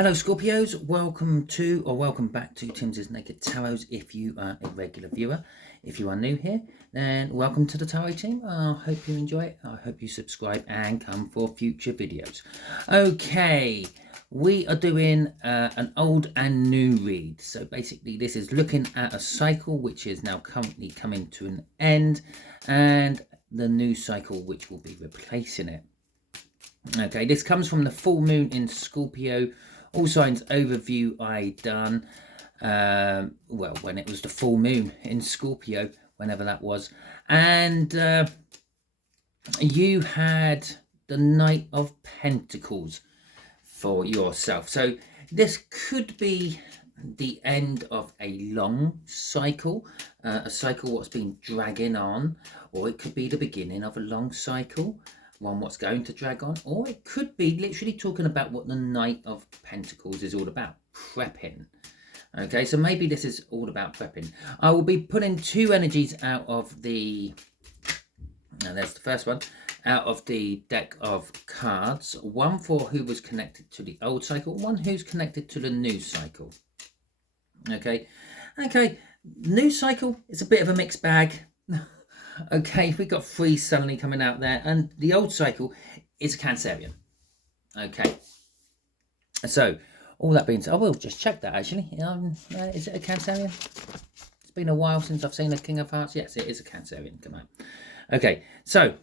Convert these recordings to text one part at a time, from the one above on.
Hello Scorpios, welcome back to Timsy Naked Tarot if you are a regular viewer. If you are new here, then welcome to the Tarot team. I hope you enjoy it. I hope you subscribe and come for future videos. Okay, we are doing an old and new read. So basically this is looking at a cycle which is now currently coming to an end and the new cycle which will be replacing it. Okay, this comes from the full moon in Scorpio. All signs overview I done, well, when it was the full moon in Scorpio, whenever that was. And you had the Knight of Pentacles for yourself. So this could be the end of a long cycle, a cycle what's been dragging on, or it could be the beginning of a long cycle, one what's going to drag on, or it could be literally talking about what the Knight of Pentacles is all about, prepping. Okay, so maybe this is all about prepping. I will be putting two energies out of the, now there's the first one, out of the deck of cards. One for who was connected to the old cycle, one who's connected to the new cycle. Okay, new cycle is a bit of a mixed bag. Okay, we got three suddenly coming out there, and the old cycle is a Cancerian. Okay, so all that being said, I will just check that actually. Is it a Cancerian? It's been a while since I've seen a King of Hearts. Yes, it is a Cancerian. Come on. Okay, so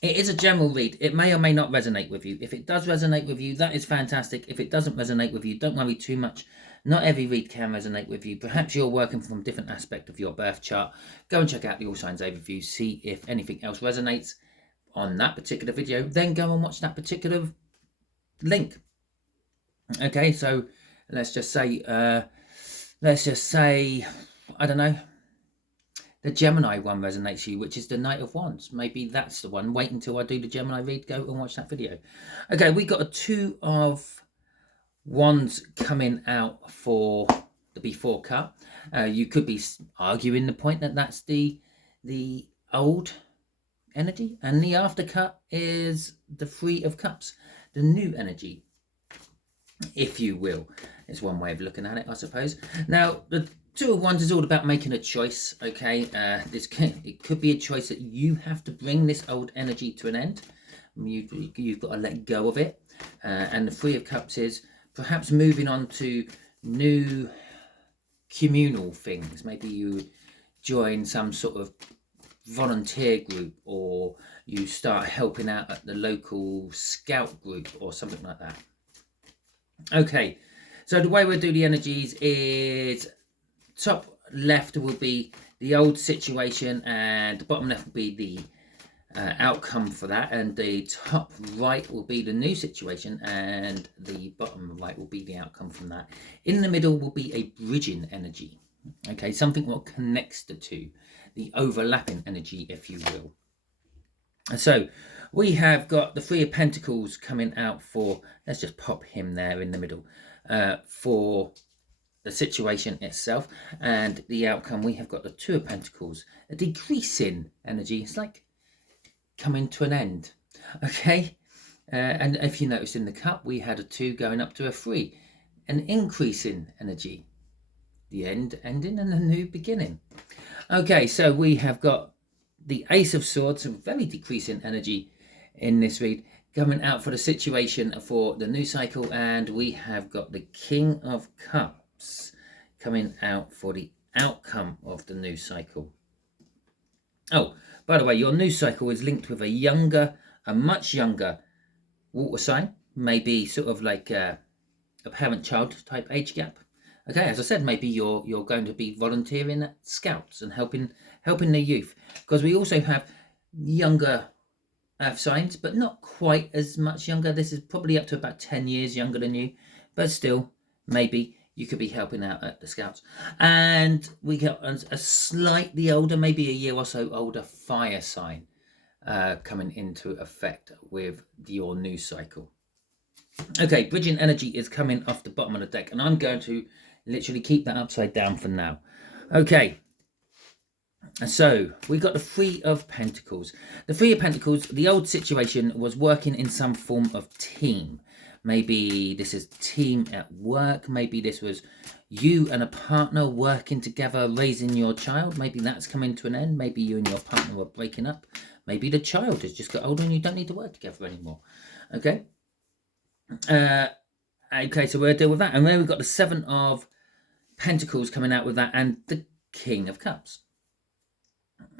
it is a general read. It may or may not resonate with you. If it does resonate with you, that is fantastic. If it doesn't resonate with you, don't worry too much. Not every read can resonate with you. Perhaps you're working from a different aspect of your birth chart. Go and check out the All Signs Overview. See if anything else resonates on that particular video. Then go and watch that particular link. Okay, so let's just say, I don't know, the Gemini one resonates to you, which is the Knight of Wands. Maybe that's the one. Wait until I do the Gemini read. Go and watch that video. Okay, we got a Two of Wands coming out for the before cut. You could be arguing the point that that's the old energy, and the after cut is the Three of Cups, the new energy, if you will, is one way of looking at it, I suppose. Now, the Two of Wands is all about making a choice. Okay, it could be a choice that you have to bring this old energy to an end. You've got to let go of it, and the Three of Cups is perhaps moving on to new communal things. Maybe you join some sort of volunteer group, or you start helping out at the local scout group or something like that. Okay, so the way we'll do the energies is top left will be the old situation and the bottom left will be the outcome for that, and the top right will be the new situation and the bottom right will be the outcome from that. In the middle will be a bridging energy. Okay, something what connects the two, the overlapping energy, if you will. So we have got the Three of Pentacles coming out for, let's just pop him there in the middle, for the situation itself, and the outcome we have got the Two of Pentacles, a decreasing energy. It's like coming to an end. Okay, and if you notice in the cup we had a 2 going up to a 3, an increase in energy, the end ending and a new beginning. Okay, so we have got the Ace of Swords, a very decreasing energy in this read, coming out for the situation for the new cycle, and we have got the King of Cups coming out for the outcome of the new cycle. Oh, by the way, your new cycle is linked with a much younger water sign, maybe sort of like a parent-child type age gap. Okay, as I said, maybe you're going to be volunteering at scouts and helping the youth, because we also have younger earth signs, but not quite as much younger. This is probably up to about 10 years younger than you, but still, maybe you could be helping out at the scouts. And we got a slightly older, maybe a year or so older fire sign coming into effect with your new cycle. Okay, bridging energy is coming off the bottom of the deck, and I'm going to literally keep that upside down for now. Okay, so we got the Three of Pentacles. The Three of Pentacles, the old situation was working in some form of team. Maybe this is team at work. Maybe this was you and a partner working together, raising your child. Maybe that's coming to an end. Maybe you and your partner are breaking up. Maybe the child has just got older and you don't need to work together anymore. Okay. Okay, so we'll deal with that. And then we've got the Seven of Pentacles coming out with that, and the King of Cups.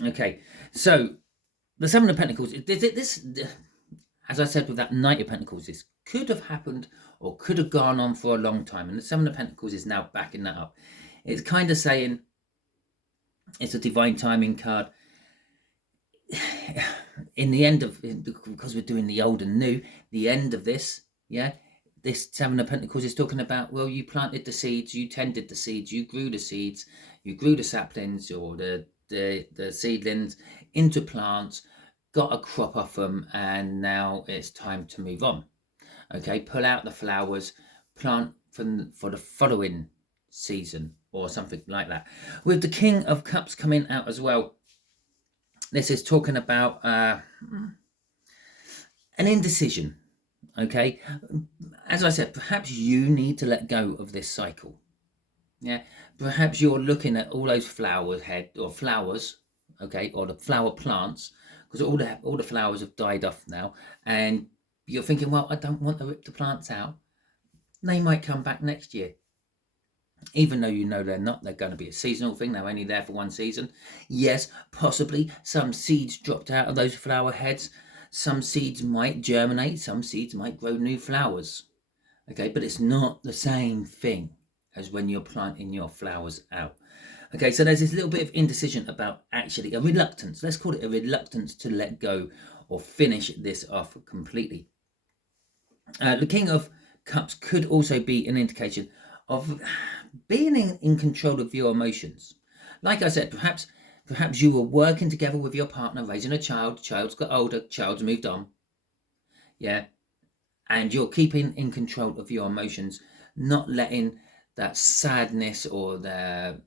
Okay, so the Seven of Pentacles, this, as I said with that Knight of Pentacles, this could have happened or could have gone on for a long time. And the Seven of Pentacles is now backing that up. It's kind of saying, it's a divine timing card. In the end of, because we're doing the old and new, the end of this, yeah, this Seven of Pentacles is talking about, well, you planted the seeds, you tended the seeds, you grew the seeds, you grew the saplings or the seedlings into plants, got a crop off them, and now it's time to move on. Okay, pull out the flowers, plant for the following season or something like that. With the King of Cups coming out as well, this is talking about an indecision. Okay, as I said, perhaps you need to let go of this cycle. Yeah, perhaps you're looking at all those flowers, okay, or the flower plants, because all the flowers have died off now, and you're thinking, well, I don't want to rip the plants out. They might come back next year, even though you know they're not. They're going to be a seasonal thing. They're only there for one season. Yes, possibly some seeds dropped out of those flower heads. Some seeds might germinate. Some seeds might grow new flowers. Okay, but it's not the same thing as when you're planting your flowers out. Okay, so there's this little bit of indecision about actually a reluctance. Let's call it a reluctance to let go or finish this off completely. The King of Cups could also be an indication of being in control of your emotions. Like I said, perhaps you were working together with your partner, raising a child. Child's got older, child's moved on. Yeah. And you're keeping in control of your emotions, not letting that sadness or the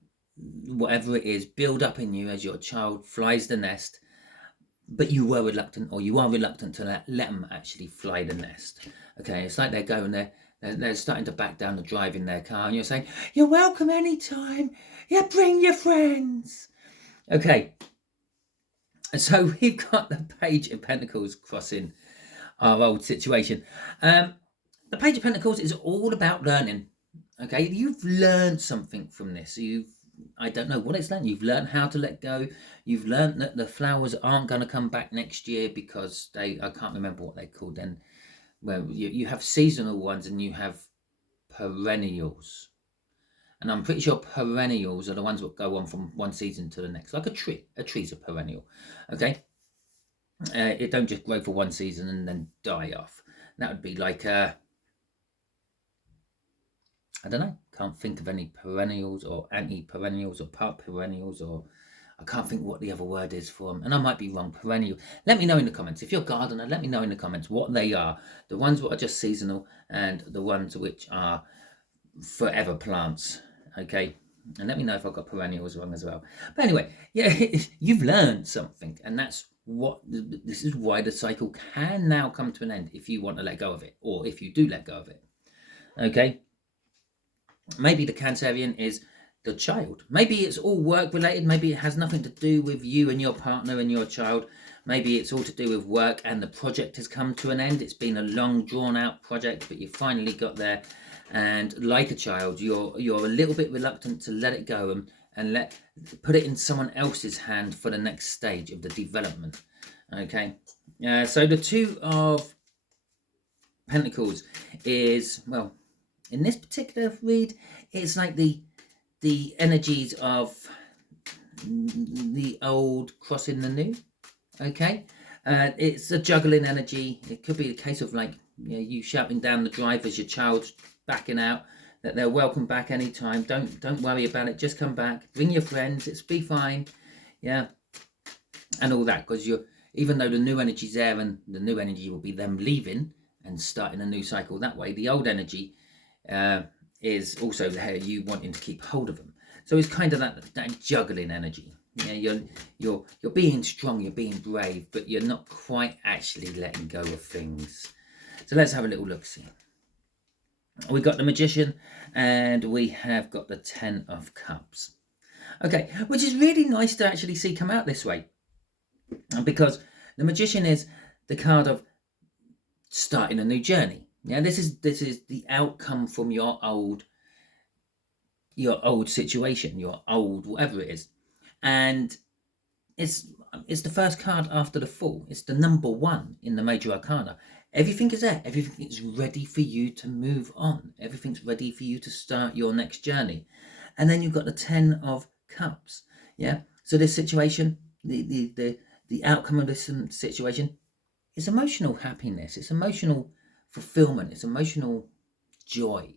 whatever it is build up in you as your child flies the nest. But you were reluctant, or you are reluctant to let them actually fly the nest. Okay, it's like they're going there. They're starting to back down the drive in their car, and you're saying, "You're welcome anytime. Yeah, bring your friends." Okay, so we've got the Page of Pentacles crossing our old situation. The Page of Pentacles is all about learning. Okay, you've learned something from this. I don't know what it's learned. You've learned how to let go. You've learned that the flowers aren't going to come back next year because I can't remember what they're called then. Well, you have seasonal ones and you have perennials. And I'm pretty sure perennials are the ones that go on from one season to the next, like a tree. A tree's a perennial. Okay. It don't just grow for one season and then die off. That would be like I don't know. Can't think of any perennials or anti-perennials or part perennials, or I can't think what the other word is for them. And I might be wrong. Perennial. Let me know in the comments. If you're a gardener, let me know in the comments what they are. The ones that are just seasonal and the ones which are forever plants. Okay. And let me know if I've got perennials wrong as well. But anyway, yeah, you've learned something. And this is why the cycle can now come to an end if you want to let go of it, or if you do let go of it. Okay. Maybe the Cancerian is the child. Maybe it's all work related. Maybe it has nothing to do with you and your partner and your child. Maybe it's all to do with work and the project has come to an end. It's been a long drawn out project, but you finally got there. And like a child, you're a little bit reluctant to let it go and put it in someone else's hand for the next stage of the development. Okay. So the Two of Pentacles is, well, in this particular read, it's like the energies of the old crossing the new. Okay, it's a juggling energy. It could be a case of like you shouting down the drive as your child's backing out, that they're welcome back anytime. Don't worry about it. Just come back. Bring your friends. It's be fine. Yeah, and all that, because even though the new energy's there, and the new energy will be them leaving and starting a new cycle that way, the old energy is also there, you wanting to keep hold of them. So it's kind of that juggling energy. Yeah, you're being strong, you're being brave, but you're not quite actually letting go of things. So let's have a little look see. We got the Magician, and we have got the 10 of Cups. Okay, which is really nice to actually see come out this way, because the Magician is the card of starting a new journey. Yeah, this is the outcome from your old situation, your old whatever it is, and it's the first card after the Fool. It's the number 1 in the major arcana. Everything is there. Everything is ready for you to move on. Everything's ready for you to start your next journey. And then you've got the 10 of Cups. Yeah. So this situation, the outcome of this situation is emotional happiness. It's emotional fulfillment. It's emotional joy.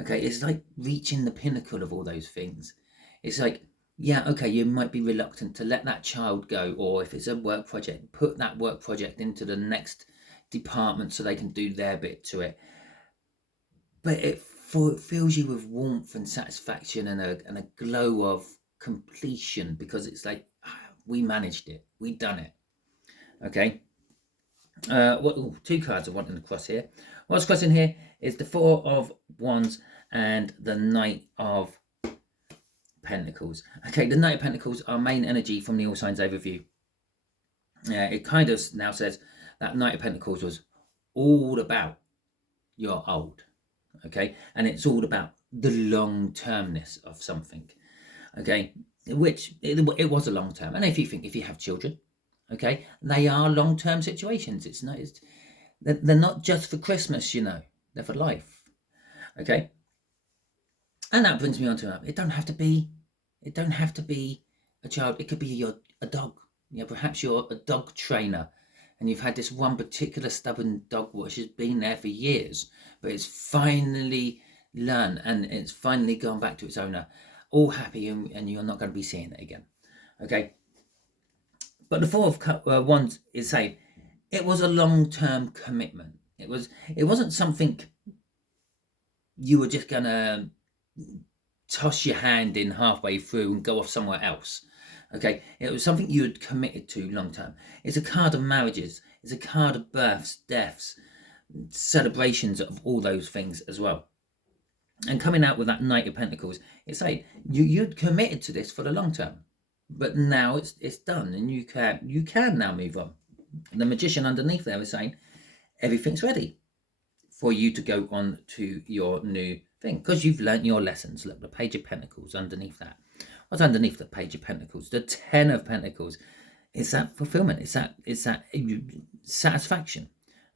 Okay. It's like reaching the pinnacle of all those things. It's like, yeah, okay, you might be reluctant to let that child go, or if it's a work project, put that work project into the next department so they can do their bit to it. But it fills you with warmth and satisfaction and a glow of completion, because it's like, we managed it, we done it. Okay. Two cards I want in the cross here. What's crossing here is the 4 of Wands and the Knight of Pentacles. Okay, the Knight of Pentacles are main energy from the All Signs overview. It kind of now says that Knight of Pentacles was all about your old, okay, and it's all about the long-termness of something, okay, which it was a long term. And if you have children, okay, they are long-term situations. They're not just for Christmas, they're for life, okay. And that brings me on to it don't have to be a child. It could be a dog. Perhaps you're a dog trainer and you've had this one particular stubborn dog which has been there for years, but it's finally learned and it's finally gone back to its owner, all happy, and you're not going to be seeing it again. Okay. But the 4 of Wands is saying it was a long-term commitment. It wasn't something you were just going to toss your hand in halfway through and go off somewhere else. Okay, it was something you had committed to long term. It's a card of marriages. It's a card of births, deaths, celebrations of all those things as well. And coming out with that Knight of Pentacles, it's like you'd committed to this for the long term, but now it's done, and you can now move on. And the Magician underneath there is saying everything's ready for you to go on to your new thing, because you've learnt your lessons. Look, the Page of Pentacles underneath that. What's underneath the Page of Pentacles? The 10 of Pentacles. It's that fulfillment. It's that satisfaction.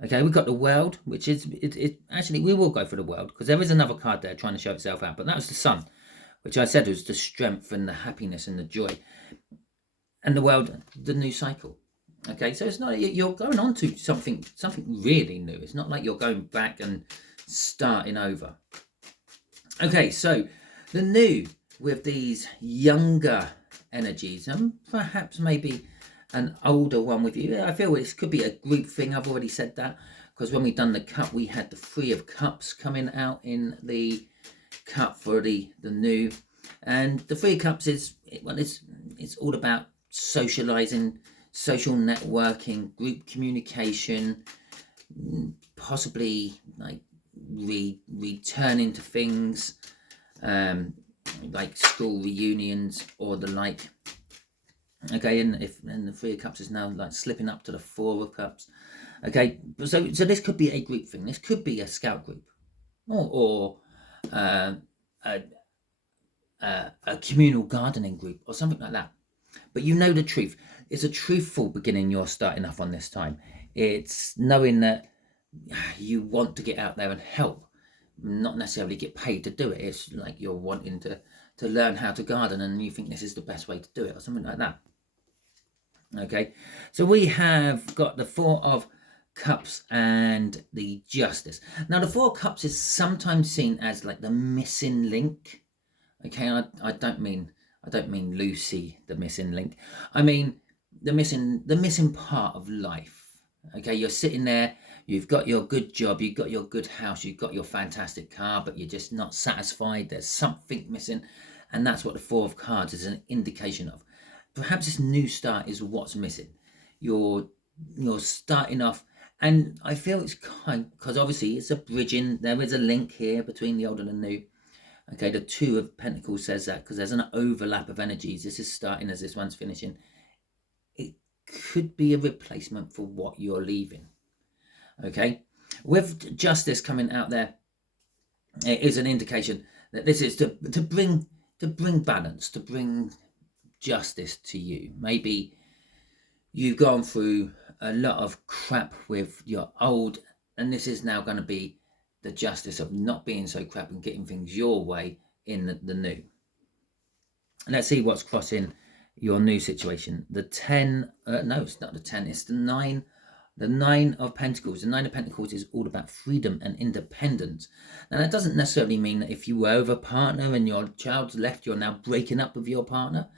Okay, we've got the World, which is it. Actually, we will go for the World because there is another card there trying to show itself out. But that was the Sun, which I said was the strength and the happiness and the joy. And the World, the new cycle. Okay, so it's not you're going on to something really new. It's not like you're going back and starting over. Okay, so the new with these younger energies, and perhaps maybe an older one with you. I feel this could be a group thing. I've already said that because when we done the cup, we had the 3 of Cups coming out in the cup for the new, and the 3 of Cups is it's all about socializing, social networking, group communication, possibly like returning to things, like school reunions or the like. Okay, and the 3 of Cups is now like slipping up to the 4 of Cups. Okay, so this could be a group thing. This could be a scout group, or a communal gardening group, or something like that. But you know the truth. It's a truthful beginning you're starting off on this time. It's knowing that you want to get out there and help, not necessarily get paid to do it. It's like you're wanting to learn how to garden and you think this is the best way to do it, or something like that. Okay, so we have got the 4 of Cups and the Justice. Now the 4 of Cups is sometimes seen as like the missing link. Okay, I don't mean Lucy, the missing link. I mean the missing part of life. Okay, you're sitting there, you've got your good job, you've got your good house, you've got your fantastic car, but you're just not satisfied. There's something missing, and that's what the 4 of Cards is an indication of. Perhaps this new start is what's missing. You're starting off And I feel it's kind, because obviously it's a bridging, there is a link here between the old and the new. Okay, the Two of Pentacles says that because there's an overlap of energies. This is starting as this one's finishing. It could be a replacement for what you're leaving. Okay, with Justice coming out there, it is an indication that this is to bring balance, to bring justice to you. Maybe you've gone through a lot of crap with your old, and this is now going to be the justice of not being so crap and getting things your way in the new. Let's see what's crossing your new situation. The 10, no, it's not the 10, it's the 9. The 9 of Pentacles. The 9 of Pentacles is all about freedom and independence. Now, that doesn't necessarily mean that if you were with a partner and your child's left, you're now breaking up with your partner.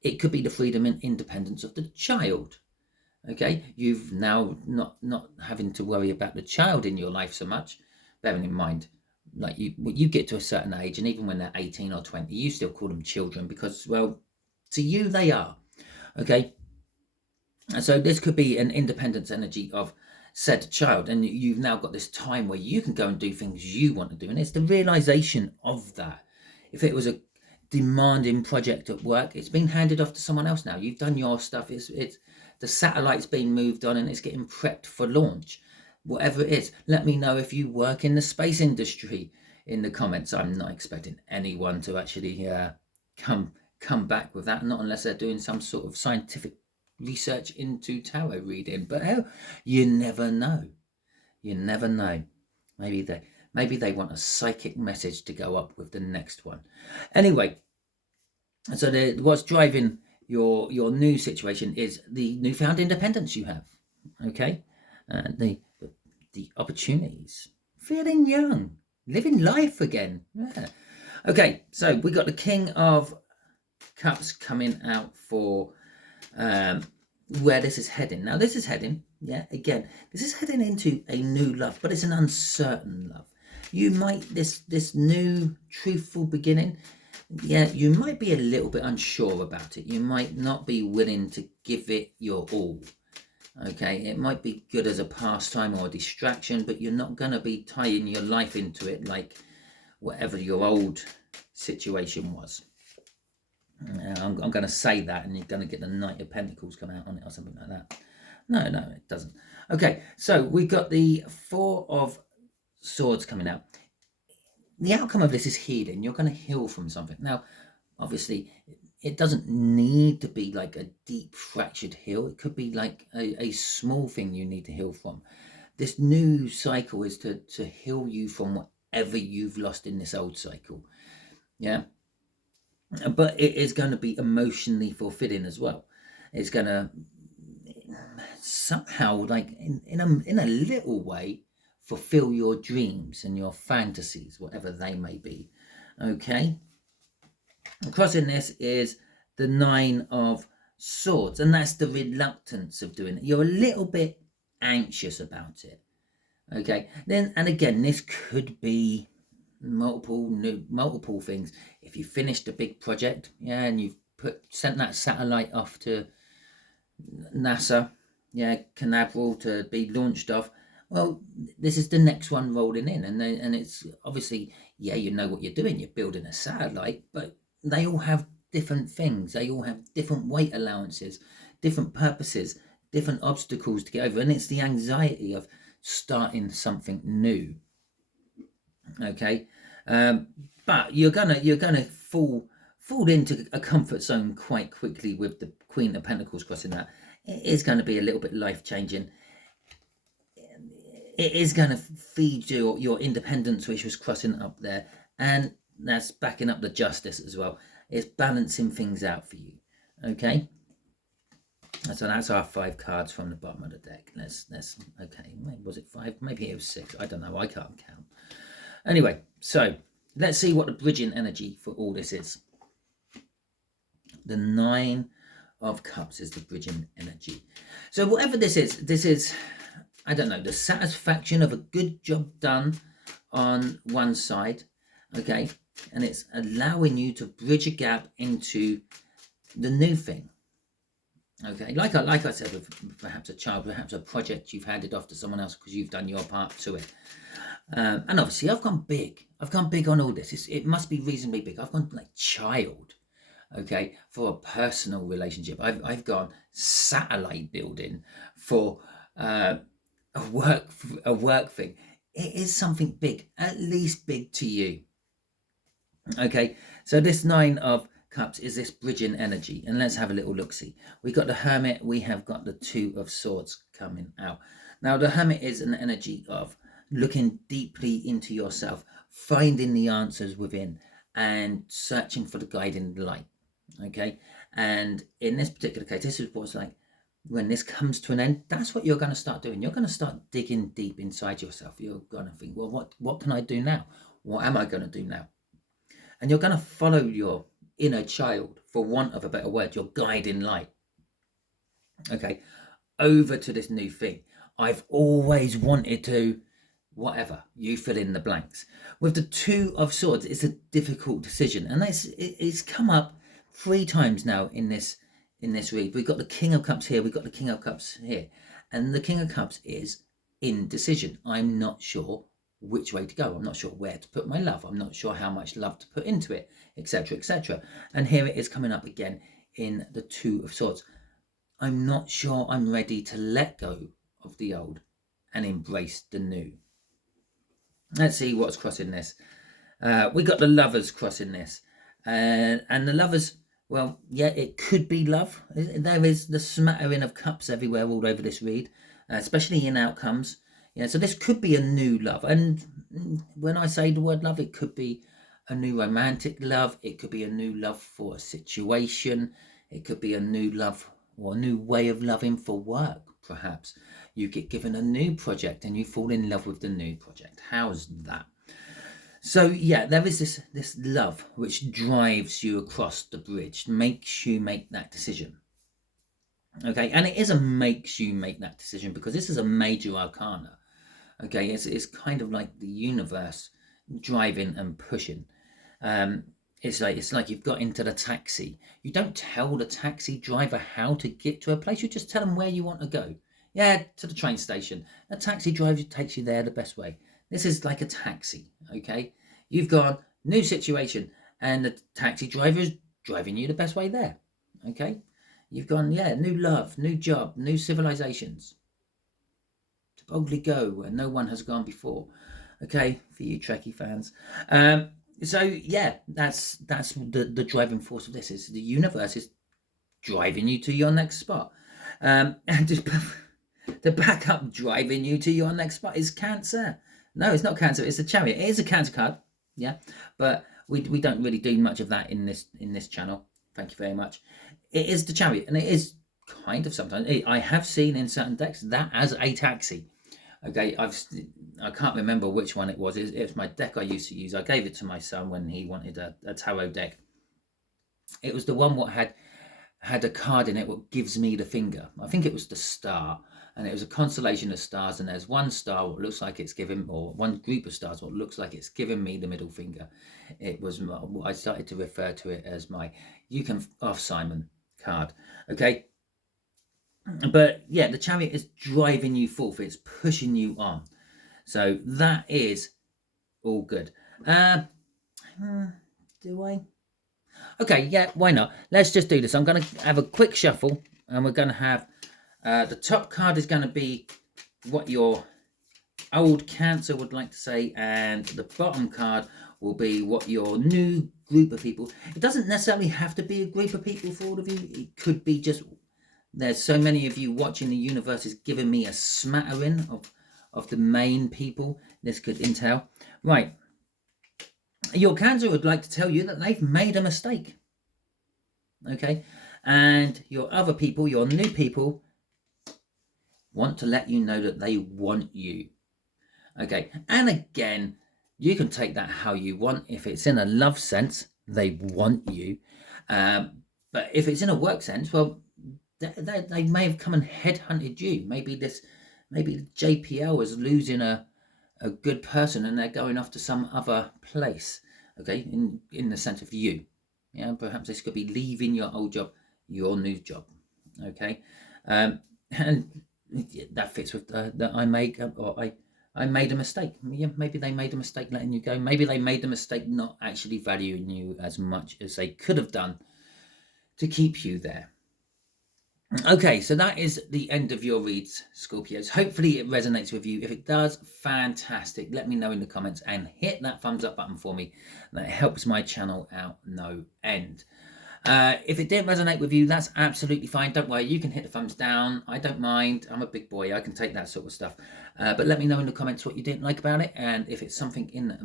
It could be the freedom and independence of the child. Okay, you've now not having to worry about the child in your life so much. Bearing in mind, like you get to a certain age, and even when they're 18 or 20, you still call them children because, well, to you they are. Okay, and so this could be an independence energy of said child, and you've now got this time where you can go and do things you want to do, and it's the realization of that. If it was a demanding project at work, it's been handed off to someone else now. You've done your stuff. It's the satellite's been moved on and it's getting prepped for launch. Whatever it is, let me know if you work in the space industry in the comments. I'm not expecting anyone to actually come back with that, not unless they're doing some sort of scientific research into tarot reading. But you never know. You never know. Maybe they want a psychic message to go up with the next one. Anyway, so what's driving your new situation is the newfound independence you have. Okay, and the opportunities, feeling young, living life again. Yeah. Okay, so we got the King of Cups coming out for where this is heading. Now this is heading, yeah, again, this is heading into a new love, but it's an uncertain love. You might, this new truthful beginning, yeah, you might be a little bit unsure about it. You might not be willing to give it your all. Okay, it might be good as a pastime or a distraction, but you're not going to be tying your life into it like whatever your old situation was. I'm going to say that, and you're going to get the Knight of Pentacles come out on it or something like that. No, it doesn't. Okay, so we got the Four of Swords coming out. The outcome of this is healing. You're going to heal from something. Now, obviously, it doesn't need to be like a deep fractured heal. It could be like a small thing you need to heal from. This new cycle is to heal you from whatever you've lost in this old cycle. Yeah. But it is going to be emotionally fulfilling as well. It's going to somehow, like in a little way, fulfill your dreams and your fantasies, whatever they may be. Okay. Crossing this is the 9 of Swords, and that's the reluctance of doing it. You're a little bit anxious about it. Okay. Then, and again, this could be multiple things. If you finished a big project, yeah, and you've sent that satellite off to NASA, yeah, Canaveral, to be launched off, well, this is the next one rolling in, and it's obviously, yeah, you know what you're doing. You're building a satellite, but they all have different things. They all have different weight allowances, different purposes, different obstacles to get over, and it's the anxiety of starting something new. Okay, but you're gonna fall into a comfort zone quite quickly with the Queen of Pentacles crossing that. It is going to be a little bit life-changing. It is going to feed your independence, which was crossing up there, and that's backing up the Justice as well. It's balancing things out for you. Okay, so that's our 5 cards from the bottom of the deck. Let's okay, was it 5? Maybe it was 6. I don't know. I can't count. Anyway, so let's see what the bridging energy for all this is. The 9 of Cups is the bridging energy. So whatever this is, I don't know, the satisfaction of a good job done on one side, okay, and it's allowing you to bridge a gap into the new thing, Okay, like I said, with perhaps a child, perhaps a project you've handed off to someone else because you've done your part to it. And obviously, I've gone big. I've gone big on all this. It must be reasonably big. I've gone like child, okay, for a personal relationship. I've gone satellite building for a work thing. It is something big, at least big to you. Okay, so this 9 of Cups is this bridging energy, and let's have a little look-see. We got the Hermit, we have got the 2 of Swords coming out. Now, the Hermit is an energy of looking deeply into yourself, finding the answers within, and searching for the guiding light. Okay, and in this particular case, this is what's like when this comes to an end. That's what you're going to start doing. You're going to start digging deep inside yourself. You're going to think, well, what can I do now? What am I going to do now? And you're going to follow your inner child, for want of a better word, your guiding light. Okay, over to this new thing. I've always wanted to, whatever, you fill in the blanks. With the 2 of Swords, it's a difficult decision. And it's come up 3 times now in this read. We've got the King of Cups here, we've got the King of Cups here. And the King of Cups is indecision. I'm not sure which way to go. I'm not sure where to put my love. I'm not sure how much love to put into it, etc., etc. And here it is coming up again in the 2 of Swords. I'm not sure I'm ready to let go of the old and embrace the new. Let's see what's crossing this. We got the Lovers crossing this. And the Lovers, well, yeah, it could be love. There is the smattering of cups everywhere all over this read, especially in outcomes. Yeah, so this could be a new love. And when I say the word love, it could be a new romantic love. It could be a new love for a situation. It could be a new love or a new way of loving for work, perhaps. You get given a new project and you fall in love with the new project. How's that? So yeah, there is this love which drives you across the bridge, makes you make that decision. Okay, and it is a makes you make that decision because this is a major arcana. Okay, it's kind of like the universe driving and pushing. It's like you've got into the taxi. You don't tell the taxi driver how to get to a place. You just tell them where you want to go. Yeah, to the train station. A taxi driver takes you there the best way. This is like a taxi. Okay, you've gone new situation, and the taxi driver is driving you the best way there. Okay, you've gone, yeah, new love, new job, new civilizations. To boldly go where no one has gone before. Okay, for you Trekkie fans. So yeah, that's the driving force of this. Is the universe is driving you to your next spot. And the backup driving you to your next spot is Cancer. No, it's not Cancer. It's a Chariot. It is a Cancer card. Yeah, but we don't really do much of that in this channel. Thank you very much. It is the Chariot, and it is kind of sometimes. I have seen in certain decks that as a taxi. Okay, I can't remember which one it was. It's my deck I used to use. I gave it to my son when he wanted a tarot deck. It was the one what had a card in it what gives me the finger. I think it was the Star, and it was a constellation of stars, and there's one star what looks like it's giving, or one group of stars what looks like it's giving me the middle finger. It was I started to refer to it as my "You Can Off Simon" card. Okay. But yeah, the Chariot is driving you forth. It's pushing you on. So that is all good. Do I? Okay, yeah, why not? Let's just do this. I'm going to have a quick shuffle, and we're going to have the top card is going to be what your old Cancer would like to say, and the bottom card will be what your new group of people. It doesn't necessarily have to be a group of people for all of you. It could be just. There's so many of you watching. The universe is giving me a smattering of the main people this could entail. Right. Your Cancer would like to tell you that they've made a mistake. Okay. And your other people, your new people, want to let you know that they want you. Okay. And again, you can take that how you want. If it's in a love sense, they want you. But if it's in a work sense, well, they may have come and headhunted you. Maybe JPL is losing a good person and they're going off to some other place. Okay, in the sense of you. Yeah, perhaps this could be leaving your old job, your new job. Okay, and that fits with that I make, or I made a mistake. Yeah, maybe they made a mistake letting you go. Maybe they made the mistake not actually valuing you as much as they could have done to keep you there. Okay, so that is the end of your reads, Scorpios. Hopefully it resonates with you. If it does, fantastic. Let me know in the comments and hit that thumbs up button for me. That helps my channel out no end. If it didn't resonate with you, that's absolutely fine. Don't worry, you can hit the thumbs down. I don't mind. I'm a big boy. I can take that sort of stuff. But let me know in the comments what you didn't like about it. And if it's something in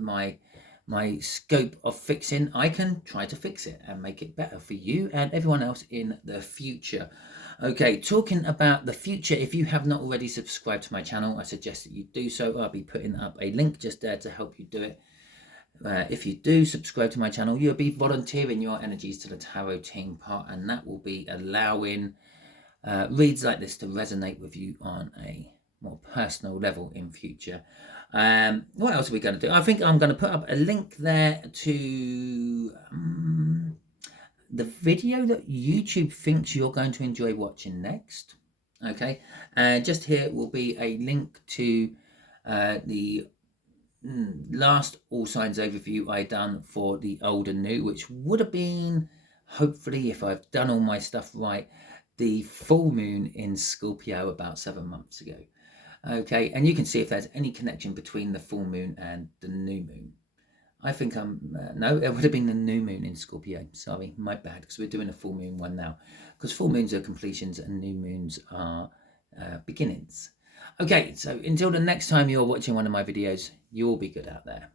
my scope of fixing, I can try to fix it and make it better for you and everyone else in the future. Okay, talking about the future, if you have not already subscribed to my channel, I suggest that you do so. I'll be putting up a link just there to help you do it. If you do subscribe to my channel, you'll be volunteering your energies to the tarot team part, and that will be allowing reads like this to resonate with you on a more personal level in future. What else are we going to do? I think I'm going to put up a link there to the video that YouTube thinks you're going to enjoy watching next. Okay, and just here will be a link to the last all signs overview I done for the old and new, which would have been, hopefully, if I've done all my stuff right, the full moon in Scorpio about 7 months ago. Okay, and you can see if there's any connection between the full moon and the new moon. I think no, it would have been the new moon in Scorpio. Sorry, my bad, because we're doing a full moon one now. Because full moons are completions and new moons are beginnings. Okay, so until the next time you're watching one of my videos, you'll be good out there.